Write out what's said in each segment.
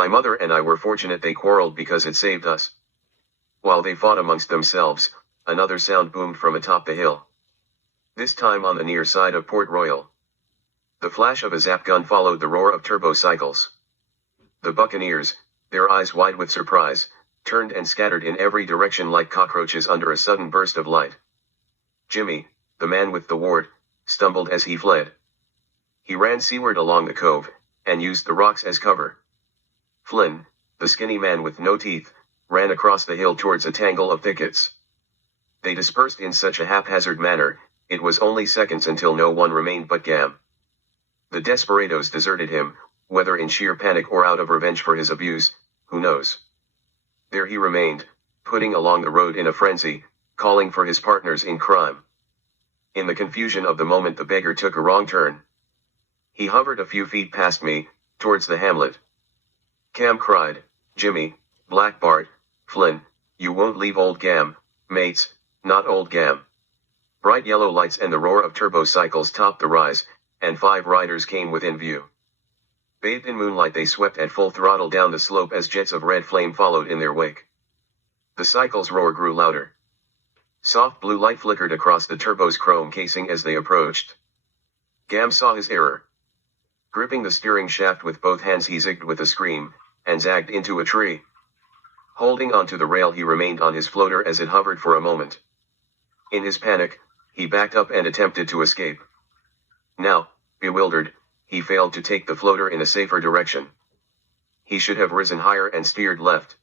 My mother and I were fortunate they quarreled because it saved us. While they fought amongst themselves, another sound boomed from atop the hill. This time on the near side of Port Royal. The flash of a zap gun followed the roar of turbo cycles. The buccaneers, their eyes wide with surprise, turned and scattered in every direction like cockroaches under a sudden burst of light. Jimmy, the man with the wart, stumbled as he fled. He ran seaward along the cove, and used the rocks as cover. Flynn, the skinny man with no teeth, ran across the hill towards a tangle of thickets. They dispersed in such a haphazard manner, it was only seconds until no one remained but Gam. The desperados deserted him, whether in sheer panic or out of revenge for his abuse, who knows. There he remained, putting along the road in a frenzy, calling for his partners in crime. In the confusion of the moment the beggar took a wrong turn. He hovered a few feet past me, towards the hamlet. Cam cried, "Jimmy, Black Bart, Flynn, you won't leave old Gam, mates, not old Gam." Bright yellow lights and the roar of turbo cycles topped the rise, and 5 riders came within view. Bathed in moonlight they swept at full throttle down the slope as jets of red flame followed in their wake. The cycle's roar grew louder. Soft blue light flickered across the turbo's chrome casing as they approached. Gam saw his error. Gripping the steering shaft with both hands he zigged with a scream, and zagged into a tree. Holding onto the rail he remained on his floater as it hovered for a moment. In his panic, he backed up and attempted to escape. Now, bewildered, he failed to take the floater in a safer direction. He should have risen higher and steered left.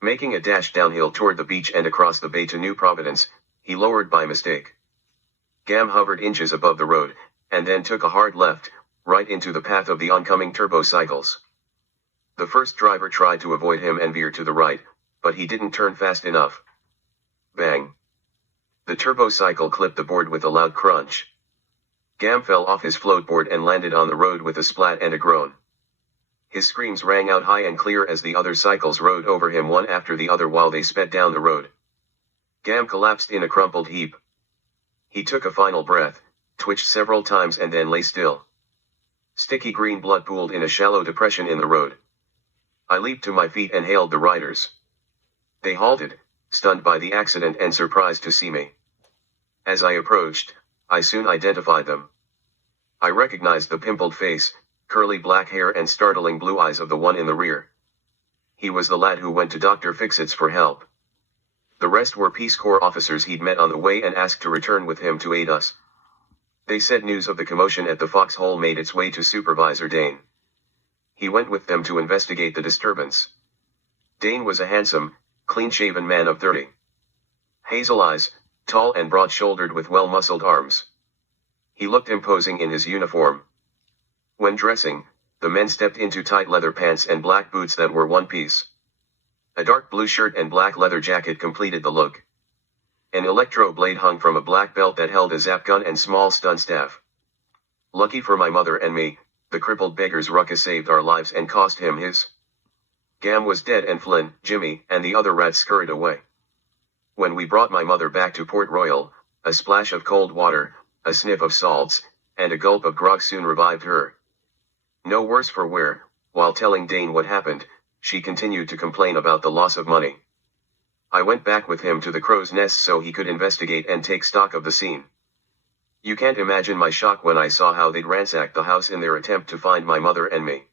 Making a dash downhill toward the beach and across the bay to New Providence, he lowered by mistake. Gam hovered inches above the road, and then took a hard left, right into the path of the oncoming turbo cycles. The first driver tried to avoid him and veer to the right, but he didn't turn fast enough. Bang! The turbo cycle clipped the board with a loud crunch. Gam fell off his floatboard and landed on the road with a splat and a groan. His screams rang out high and clear as the other cycles rode over him one after the other while they sped down the road. Gam collapsed in a crumpled heap. He took a final breath, twitched several times and then lay still. Sticky green blood pooled in a shallow depression in the road. I leaped to my feet and hailed the riders. They halted, stunned by the accident and surprised to see me. As I approached, I soon identified them. I recognized the pimpled face, curly black hair and startling blue eyes of the one in the rear. He was the lad who went to Dr. Fixit's for help. The rest were Peace Corps officers he'd met on the way and asked to return with him to aid us. They said news of the commotion at the foxhole made its way to Supervisor Dane. He went with them to investigate the disturbance. Dane was a handsome, clean-shaven man of 30. Hazel eyes, tall and broad-shouldered with well-muscled arms. He looked imposing in his uniform. When dressing, the men stepped into tight leather pants and black boots that were one piece. A dark blue shirt and black leather jacket completed the look. An electro blade hung from a black belt that held a zap gun and small stun staff. Lucky for my mother and me, the crippled beggar's ruckus saved our lives and cost him his. Gam was dead and Flynn, Jimmy, and the other rats scurried away. When we brought my mother back to Port Royal, a splash of cold water, a sniff of salts, and a gulp of grog soon revived her. No worse for wear, while telling Dane what happened, she continued to complain about the loss of money. I went back with him to the crow's nest so he could investigate and take stock of the scene. You can't imagine my shock when I saw how they'd ransacked the house in their attempt to find my mother and me.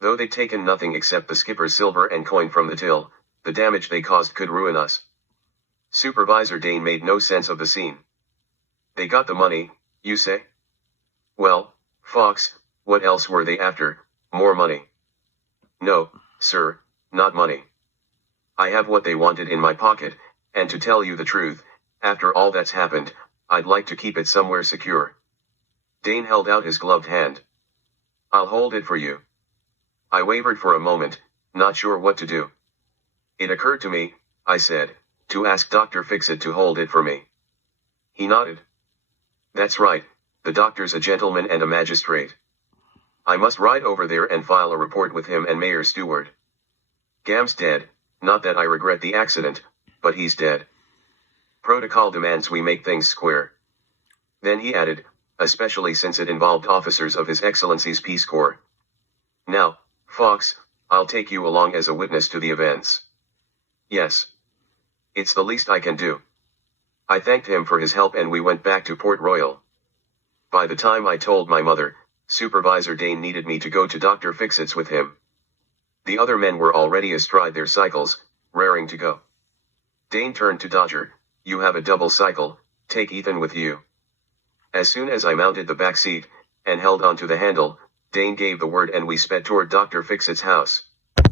Though they'd taken nothing except the skipper's silver and coin from the till, the damage they caused could ruin us. Supervisor Dane made no sense of the scene. They got the money, you say? Well, Fox, what else were they after? More money? No, sir, not money. I have what they wanted in my pocket, and to tell you the truth, after all that's happened, I'd like to keep it somewhere secure. Dane held out his gloved hand. I'll hold it for you. I wavered for a moment, not sure what to do. It occurred to me, I said, to ask Dr. Fixit to hold it for me. He nodded. That's right, the doctor's a gentleman and a magistrate. I must ride over there and file a report with him and Mayor Stewart. Gam's dead, not that I regret the accident, but he's dead. Protocol demands we make things square. Then he added, especially since it involved officers of His Excellency's Peace Corps. Now, Fox, I'll take you along as a witness to the events. Yes. It's the least I can do. I thanked him for his help and we went back to Port Royal. By the time I told my mother, Supervisor Dane needed me to go to Dr. Fixit's with him. The other men were already astride their cycles, raring to go. Dane turned to Dodger, "You have a double cycle, take Ethan with you." As soon as I mounted the back seat, and held onto the handle, Dane gave the word and we sped toward Dr. Fixit's house.